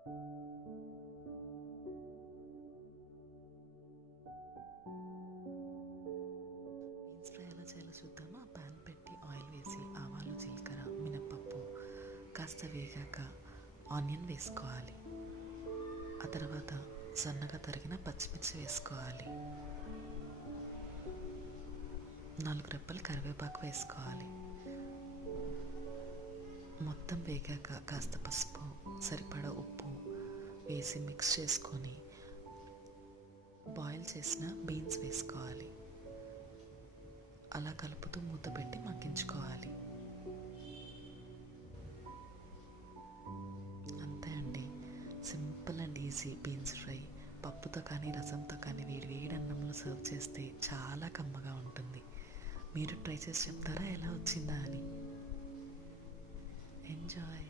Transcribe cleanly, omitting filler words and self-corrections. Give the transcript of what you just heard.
Beans fry ఎలా చేయాలో చూద్దామా. ప్యాన్ పెట్టి ఆయిల్ వేసి ఆవాలు, జీలకర్ర, మినపప్పు కాస్త వేగాక ఆనియన్ వేసుకోవాలి. ఆ తర్వాత సన్నగా తరిగిన పచ్చిమిర్చి వేసుకోవాలి. 4 రెబ్బలు కరివేపాకు వేసుకోవాలి. మొత్తం వేగాక కాస్త పసుపు, సరిపడా ఉప్పు వేసి మిక్స్ చేసుకొని బాయిల్ చేసిన బీన్స్ వేసుకోవాలి. అలా కలుపుతూ మూత పెట్టి మగ్గించుకోవాలి. అంతే అండి, simple and easy beans fry. పప్పుతో కానీ రసంతో కానీ వేడి వేడి అన్నంలో సర్వ్ చేస్తే చాలా కమ్మగా ఉంటుంది. మీరు ట్రై చేసి చెప్తారా ఎలా వచ్చిందా అని. ఎంజాయ్.